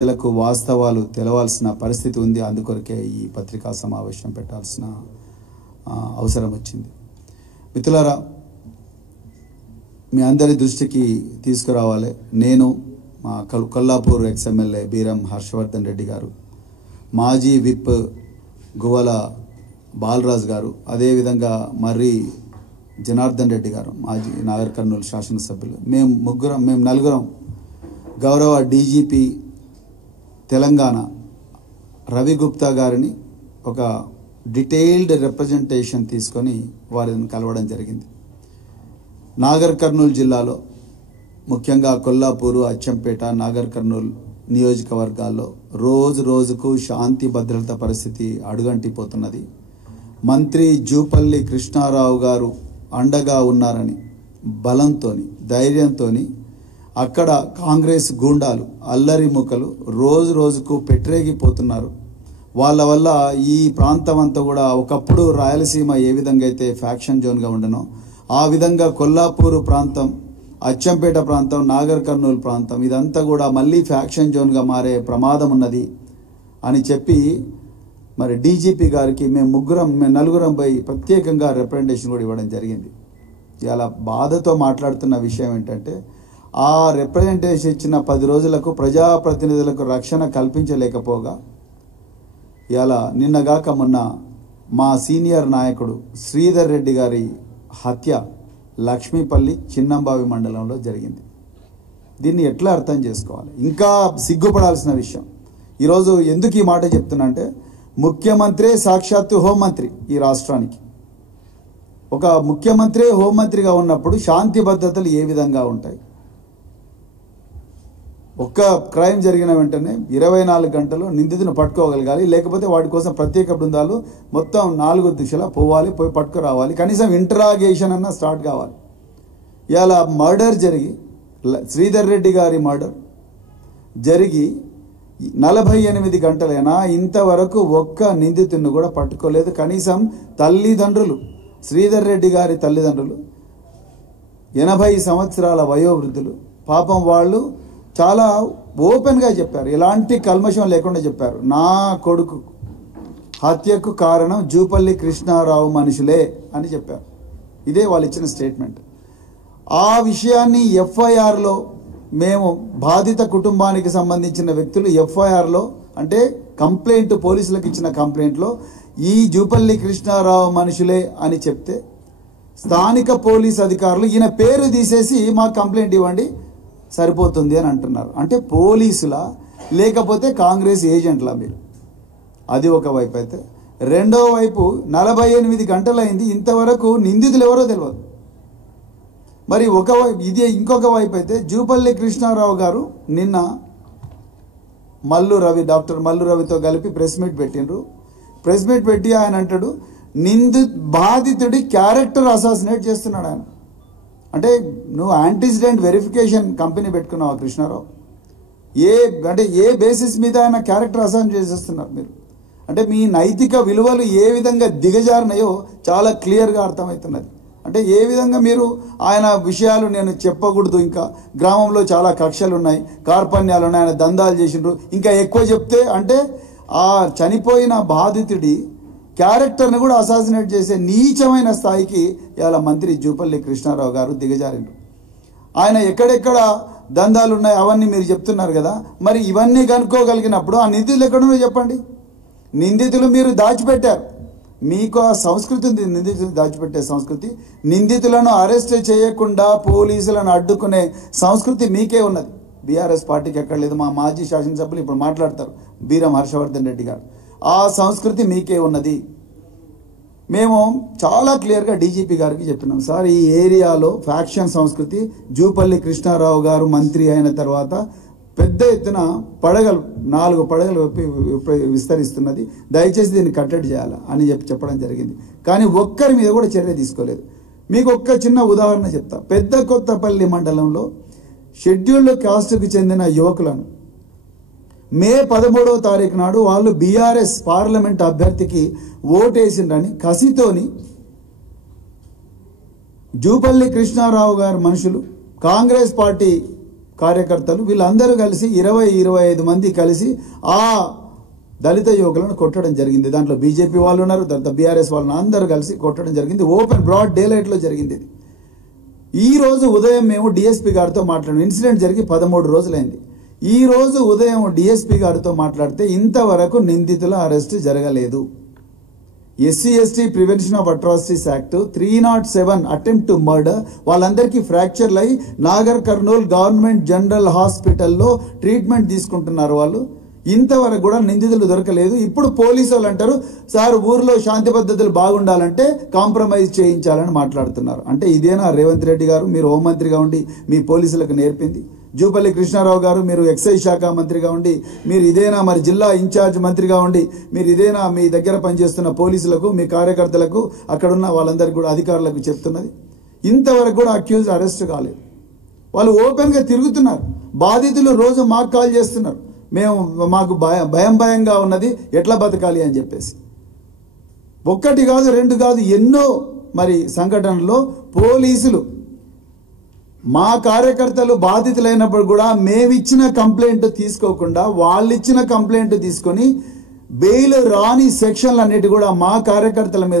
ప్రజలకు వాస్తవాలు తెలవాల్సిన పరిస్థితి ఉంది. అందుకొరకే ఈ పత్రికా సమావేశం పెట్టాల్సిన అవసరం వచ్చింది. మిత్రులారా, మీ అందరి దృష్టికి తీసుకురావాలి. నేను మా కొల్లాపూర్ ఎక్స్ఎమ్మెల్యే బీరం హర్షవర్ధన్ రెడ్డి గారు, మాజీ విప్ గువ్వల బాలరాజ్ గారు, అదేవిధంగా మర్రి జనార్దన్ రెడ్డి గారు, మాజీ నాగర్ కర్నూలు శాసనసభ్యులు, మేము నలుగురం గౌరవ డీజీపీ తెలంగాణ రవి గుప్తా గారిని ఒక డీటెయిల్డ్ రిప్రజెంటేషన్ తీసుకొని వారిని కలవడం జరిగింది. నాగర్ కర్నూలు జిల్లాలో ముఖ్యంగా కొల్లాపూరు, అచ్చంపేట, నాగర్ కర్నూలు నియోజకవర్గాల్లో రోజు రోజుకు శాంతి భద్రత పరిస్థితి అడుగంటిపోతున్నది. మంత్రి జూపల్లి కృష్ణారావు గారు అండగా ఉన్నారని బలంతో, ధైర్యంతో అక్కడ కాంగ్రెస్ గూండాలు, అల్లరి ముక్కలు రోజు రోజుకు పెట్టరేగిపోతున్నారు. వాళ్ళ వల్ల ఈ ప్రాంతం అంతా కూడా ఒకప్పుడు రాయలసీమ ఏ విధంగా అయితే ఫ్యాక్షన్ జోన్గా ఉండనో ఆ విధంగా కొల్లాపూరు ప్రాంతం, అచ్చంపేట ప్రాంతం, నాగర్ కర్నూలు ప్రాంతం ఇదంతా కూడా మళ్ళీ ఫ్యాక్షన్ జోన్గా మారే ప్రమాదం ఉన్నది అని చెప్పి మరి డీజీపీ గారికి మేము నలుగురం పోయి ప్రత్యేకంగా రిప్రజెంటేషన్ కూడా ఇవ్వడం జరిగింది. ఇలా బాధతో మాట్లాడుతున్న విషయం ఏంటంటే, ఆ రిప్రజెంటేషన్ ఇచ్చిన 10 రోజులకు ప్రజాప్రతినిధులకు రక్షణ కల్పించలేకపోగా ఇలా నిన్నగాక మొన్న మా సీనియర్ నాయకుడు శ్రీధర్ రెడ్డి గారి హత్య లక్ష్మీపల్లి చిన్నంబావి మండలంలో జరిగింది. దీన్ని ఎట్లా అర్థం చేసుకోవాలి? ఇంకా సిగ్గుపడాల్సిన విషయం. ఈరోజు ఎందుకు ఈ మాట చెప్తున్నా అంటే, ముఖ్యమంత్రి సాక్షాత్తు హోంమంత్రి ఈ రాష్ట్రానికి, ఒక ముఖ్యమంత్రి హోంమంత్రిగా ఉన్నప్పుడు శాంతి భద్రతలు ఏ విధంగా ఉంటాయి? ఒక్క క్రైమ్ జరిగిన వెంటనే 24 గంటలు నిందితుని పట్టుకోగలగాలి, లేకపోతే వాడి కోసం ప్రత్యేక బృందాలు మొత్తం 4 దిశలా పోవాలి, పోయి పట్టుకురావాలి, కనీసం ఇంటరాగేషన్ అన్న స్టార్ట్ కావాలి. ఇలా మర్డర్ జరిగి, శ్రీధర్ రెడ్డి గారి మర్డర్ జరిగి 48 గంటలైనా ఇంతవరకు ఒక్క నిందితుడిని కూడా పట్టుకోలేదు. కనీసం తల్లిదండ్రులు, శ్రీధర్ రెడ్డి గారి తల్లిదండ్రులు 80 సంవత్సరాల వయోవృద్ధులు, పాపం వాళ్ళు చాలా ఓపెన్గా చెప్పారు, ఎలాంటి కల్మషం లేకుండా చెప్పారు, నా కొడుకు హత్యకు కారణం జూపల్లి కృష్ణారావు మనుషులే అని చెప్పారు. ఇదే వాళ్ళు ఇచ్చిన స్టేట్మెంట్. ఆ విషయాన్ని ఎఫ్ఐఆర్లో మేము బాధిత కుటుంబానికి సంబంధించిన వ్యక్తులు ఎఫ్ఐఆర్లో అంటే కంప్లైంట్, పోలీసులకు ఇచ్చిన కంప్లైంట్లో ఈ జూపల్లి కృష్ణారావు మనుషులే అని చెప్తే స్థానిక పోలీస్ అధికారులు ఈయన పేరు తీసేసి మాకు కంప్లైంట్ ఇవ్వండి సరిపోతుంది అని అంటున్నారు. అంటే పోలీసులా లేకపోతే కాంగ్రెస్ ఏజెంట్లా మీరు? అది ఒక వైపు అయితే, రెండో వైపు 48 గంటలైంది, ఇంతవరకు నిందితులు ఎవరో తెలియదు. మరి ఇది ఇంకొక వైపు అయితే, జూపల్లి కృష్ణారావు గారు నిన్న డాక్టర్ మల్లు రవితో కలిపి ప్రెస్ మీట్ పెట్టిండ్రు. ప్రెస్ మీట్ పెట్టి ఆయన అంటాడు, బాధితుడి క్యారెక్టర్ అసాసినేట్ చేస్తున్నాడు ఆయన. అంటే నువ్వు యాంటిసిడెంట్ వెరిఫికేషన్ కంపెనీ పెట్టుకున్నావా కృష్ణారావు? ఏ బేసిస్ మీద ఆయన క్యారెక్టర్ అసాసినేట్ చేసేస్తున్నారు మీరు? అంటే మీ నైతిక విలువలు ఏ విధంగా దిగజారినాయో చాలా క్లియర్గా అర్థమవుతున్నది. అంటే ఏ విధంగా మీరు ఆయన విషయాలు నేను చెప్పకూడదు, ఇంకా గ్రామంలో చాలా కక్షలు ఉన్నాయి, కార్పణ్యాలు ఉన్నాయి, ఆయన దందాలు చేసిండ్రు, ఇంకా ఎక్కువ చెప్తే అంటే ఆ చనిపోయిన బాధితుడి క్యారెక్టర్ని కూడా అసాసినేట్ చేసే నీచమైన స్థాయికి ఇలా మంత్రి జూపల్లి కృష్ణారావు గారు దిగజారిండ్రు. ఆయన ఎక్కడెక్కడ దందాలు ఉన్నాయి అవన్నీ మీరు చెప్తున్నారు కదా, మరి ఇవన్నీ కనుక్కోగలిగినప్పుడు ఆ నిందితులు ఎక్కడున్నారో చెప్పండి. నిందితులు మీరు దాచిపెట్టారు, మీకు ఆ సంస్కృతి ఉంది, నిందితులు దాచిపెట్టే సంస్కృతి. నిందితులను అరెస్ట్ చేయకుండా పోలీసులను అడ్డుకునే సంస్కృతి మీకే ఉన్నది. బీఆర్ఎస్ పార్టీకి ఎక్కడ లేదు. మా మాజీ శాసనసభ్యులు ఇప్పుడు మాట్లాడతారు, బీరం హర్షవర్ధన్ రెడ్డి గారు. ఆ సంస్కృతి మీకే ఉన్నది. మేము చాలా క్లియర్గా డీజీపీ గారికి చెప్పినాం, సార్ ఈ ఏరియాలో ఫ్యాక్షన్ సంస్కృతి జూపల్లి కృష్ణారావు గారు మంత్రి అయిన తర్వాత పెద్ద ఎత్తున 4 పడగలు విస్తరిస్తున్నది, దయచేసి దీన్ని కట్టడి చేయాలా అని చెప్పడం జరిగింది. కానీ ఒక్కరి మీద కూడా చర్య తీసుకోలేదు. మీకు ఒక్క చిన్న ఉదాహరణ చెప్తా. పెద్ద కొత్తపల్లి మండలంలో షెడ్యూల్డ్ కాస్ట్కు చెందిన యువకులను మే 13వ తారీఖు నాడు వాళ్ళు బీఆర్ఎస్ పార్లమెంట్ అభ్యర్థికి ఓటేసిండ్రని కసితోని జూపల్లి కృష్ణారావు గారు మనుషులు కాంగ్రెస్ పార్టీ కార్యకర్తలు వీళ్ళందరూ కలిసి 20-25 మంది కలిసి ఆ దళిత యువకులను కొట్టడం జరిగింది. దాంట్లో బీజేపీ వాళ్ళు ఉన్నారు, తర్వాత బీఆర్ఎస్ వాళ్ళు అందరూ కలిసి కొట్టడం జరిగింది. ఓపెన్ బ్రాడ్ డే లైట్లో జరిగింది ఇది. ఈ రోజు ఉదయం మేము డిఎస్పీ గారితో మాట్లాడాము. ఇన్సిడెంట్ జరిగి 13 రోజులైంది. ఈ రోజు ఉదయం డిఎస్పీ గారితో మాట్లాడితే ఇంతవరకు నిందితుల అరెస్ట్ జరగలేదు. SC/ST prevention of atrocities act 307 attempt to murder వాళ్ళందరికీ ఫ్రాక్చర్లు అయి నాగర్ కర్నూల్ గవర్నమెంట్ జనరల్ హాస్పిటల్లో ట్రీట్మెంట్ తీసుకుంటున్నారు. వాళ్ళు ఇంతవరకు కూడా నిందితులు దొరకలేదు. ఇప్పుడు పోలీసు వాళ్ళు అంటారు సార్ ఊర్లో శాంతి పద్ధతులు బాగుండాలంటే కాంప్రమైజ్ చేయించాలని మాట్లాడుతున్నారు. అంటే ఇదేనా రేవంత్ రెడ్డి గారు మీరు హోంమంత్రిగా ఉండి మీ పోలీసులకు నేర్పింది? జూపల్లి కృష్ణారావు గారు మీరు ఎక్సైజ్ శాఖ మంత్రిగా ఉండి మీరు ఇదేనా మరి జిల్లా ఇన్ఛార్జ్ మంత్రిగా ఉండి మీరు ఇదేనా మీ దగ్గర పనిచేస్తున్న పోలీసులకు మీ కార్యకర్తలకు అక్కడున్న వాళ్ళందరికీ కూడా అధికారులకు చెప్తున్నది? ఇంతవరకు కూడా అక్యూజ్ అరెస్ట్ కాలేదు. వాళ్ళు ఓపెన్గా తిరుగుతున్నారు. బాధితులు రోజు మాకు కాల్ చేస్తున్నారు, మాకు భయంగా ఉన్నది, ఎట్లా బతకాలి అని చెప్పేసి. ఒక్కటి కాదు, రెండు కాదు, ఎన్నో మరి సంఘటనలో పోలీసులు మా కార్యకర్తలు బాధితులైనప్పుడు కూడా మేమిచ్చిన కంప్లైంట్ తీసుకోకుండా వాళ్ళు ఇచ్చిన కంప్లైంట్ తీసుకొని బెయిల్ రాని సెక్షన్లన్నిటి కూడా మా కార్యకర్తల మీద